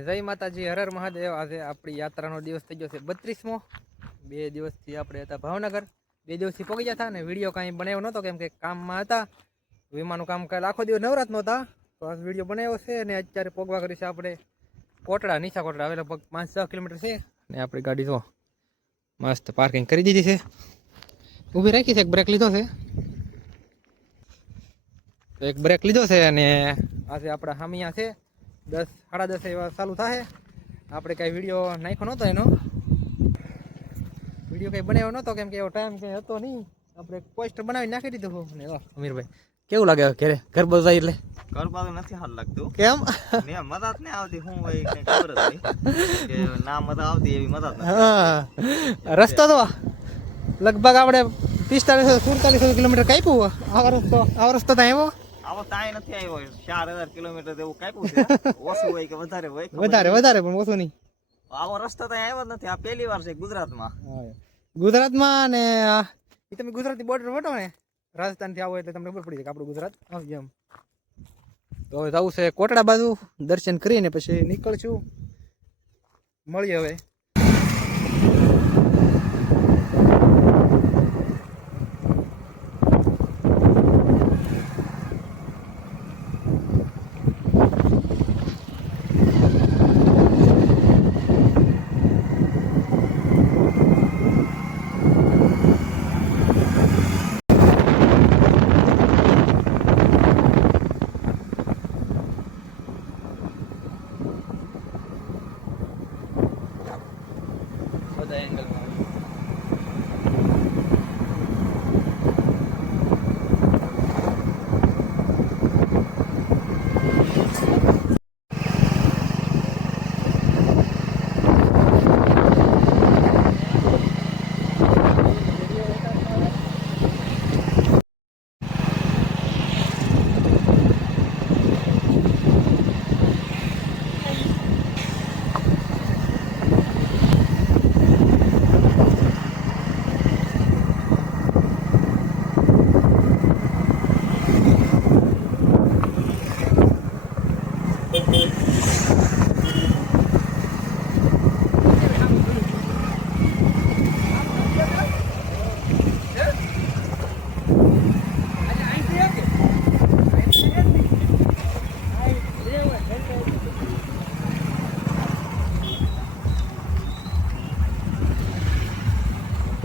જય માતાજી, હર હર મહાદેવ। આજે આપણી યાત્રાનો દિવસ થઈ ગયો છે 32મો। 2 દિવસથી આપણે હતા ભાવનગર। 2 દિવસથી પહોંચી ગયા હતા ને વિડીયો કાંઈ બનાવ્યો નહોતો કેમ કે કામમાં હતા। વીમાનું કામ કાલે આખો દિવસ નવરાત નહોતા તો આ વિડીયો બનાવ્યો છે ને અત્યારે પોગવા કરી છે આપણે કોટડા, નીચા કોટડા। હવે લગભગ 5-6 કિલોમીટર છે ને આપણી ગાડી તો મસ્ત પાર્કિંગ કરી દીધી છે, ઊભી રાખી છે। એક બ્રેક લીધો છે, એક બ્રેક લીધો છે અને આજે આપણા હામિયા છે 10-10:30 એવા ચાલુ થાય। આપણે કાંઈ વિડીયો નાખ્યો નહોતો, એનો વિડીયો કંઈ બનાવ્યો નહોતો કેમ કે એવો ટાઈમ કંઈ હતો નહીં। આપણે પોસ્ટર બનાવી નાખી દીધું ને અમીરભાઈ કેવું લાગે ઘરે ઘર બજાય એટલે ઘર બાજુ નથી હાલ લાગતું કેમ ને મદદ ને આવતી હું હોય કઈ ખબર જ નહીં કે ના મદદ આવતી એવી મદદ નથી। હા રસ્તો તો લગભગ આપણે 45-47 કિલોમીટર કાપ્યું। આવો રસ્તો તો આવ્યો આવો તાય નથી આવ્યો 4000 કિલોમીટર જેવું કાપ્યું છે। ઓછું હોય કે વધારે હોય વધારે પણ ઓછું નહીં। આવો રસ્તો તો આવ્યો જ નથી। આ પહેલી વાર છે ગુજરાતમાં। ગુજરાતમાં ને એ તમે ગુજરાતની બોર્ડર વટો ને રાજસ્થાનથી આવો એટલે તમને ખબર પડી જાય કે આપણું ગુજરાત આવી એમ। તો હવે જવું છે કોટડા બાજુ, દર્શન કરીને પછી નીકળશું। મળીએ હવે। બધા એંગલમાં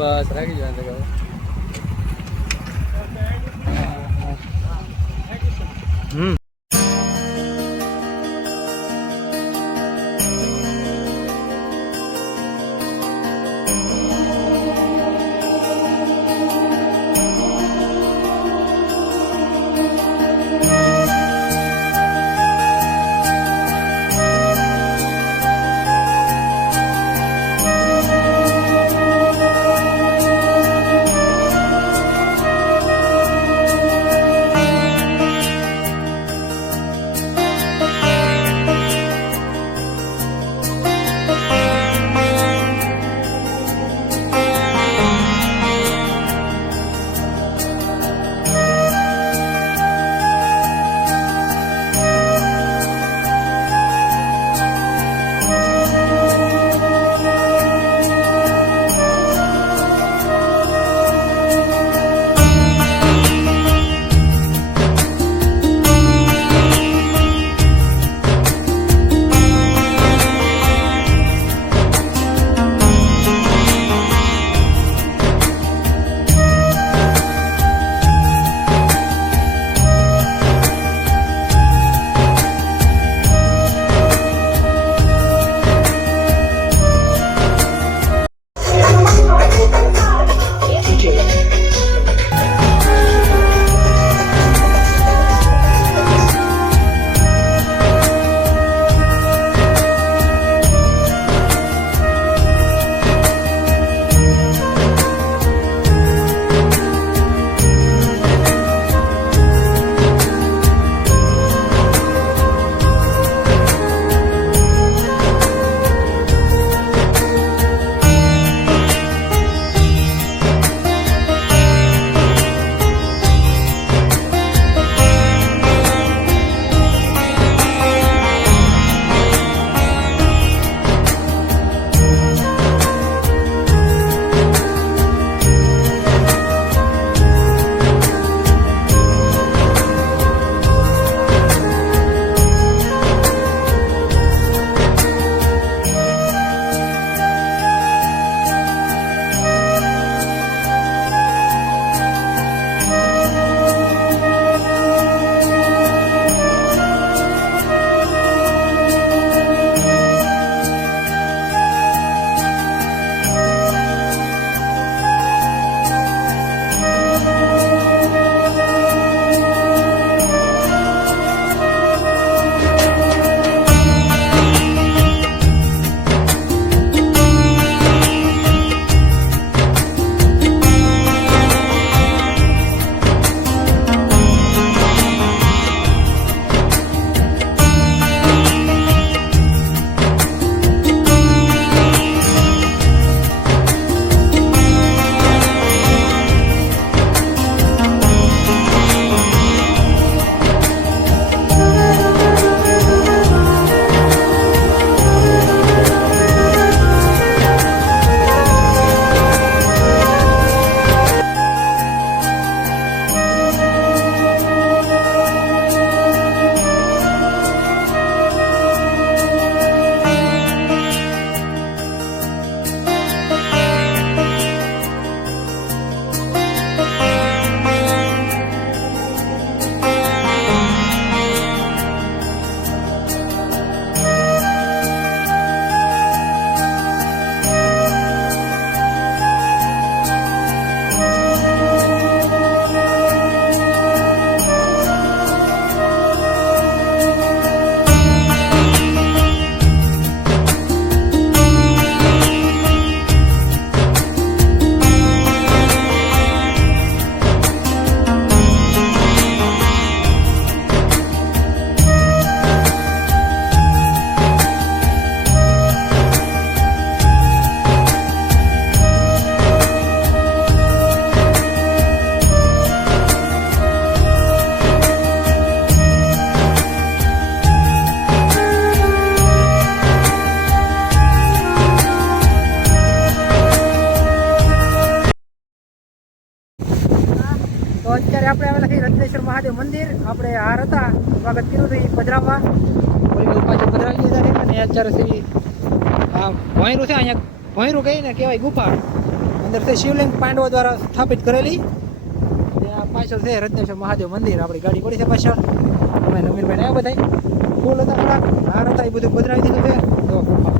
બસ રાખી જવાનું હમ મંદિર આપણે હાર હતા સ્વાગત કર્યું હતું એ પધરાવવા ઓલી પાછું પધરાવી લીધા છે અને અત્યારે છે આ ભોંયરું છે અહીંયા ભોંયરું કહીને કહેવાય ગુફા અંદર છે શિવલિંગ પાંડવો દ્વારા સ્થાપિત કરેલી ત્યાં પાછળ છે રત્નેશ્વર મહાદેવ મંદિર આપણી ગાડી પડી છે પાછળ અમે નમીરભાઈ આવ્યા બધા ફૂલ હતા થોડાક હાર હતા એ બધું પધરાવી દીધું છે તો ગુફા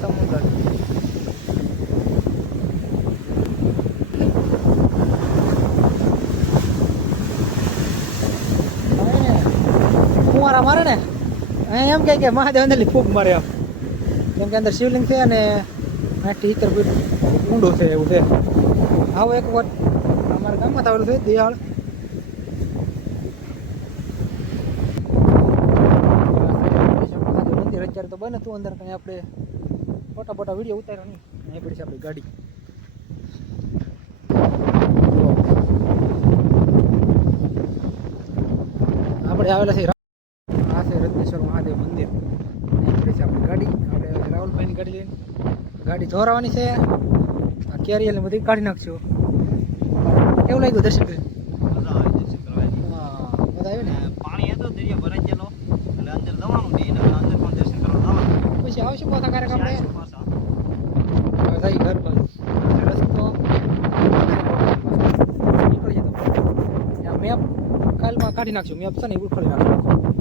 સમુદ્ર ફુવારા મારે ને એમ કે મહાદેવ અંદરની ફૂગ મારે એમ કેમ કે અંદર શિવલિંગ છે અને 70 ફીટ ઊંડું છે એવું છે આવો એક વખત અમારા ગામમાં આવેલું છે દિયાળ મંદિર અત્યારે તો બને તું અંદર કંઈ આપણે મોટા વિડીયો ઉતાર્યો નહીં અહીં પડી છે આપણી ગાડી આપણે આવેલા છે આ છે રત્નેશ્વર મહાદેવ મંદિર અહીં પડી છે આપણી ગાડી આપણે રાહુલભાઈની ગાડી લઈને ગાડી ધોરાવાની છે આ કેરિયલ બધી કાઢી નાખશું કેવું લાગ્યું દર્શન કરીને મજા આવે દર્શન કરવાની હા બધા આવ્યું ને પાણી હતો દરિયા ભરાઈ ગયેલો એટલે અંદર જવાનું નહીં ને અંદર પણ દર્શન કરવા જવાનું પછી આવશું પાછા કાર્યક્રમ આપણે આવીશું પાછા. હવે થઈ ઘર પર રસ્તો નીકળી જતો ત્યાં મેપ કાલમાં કાઢી નાખશું મેપ છે ને એ ઉખડી નાખશું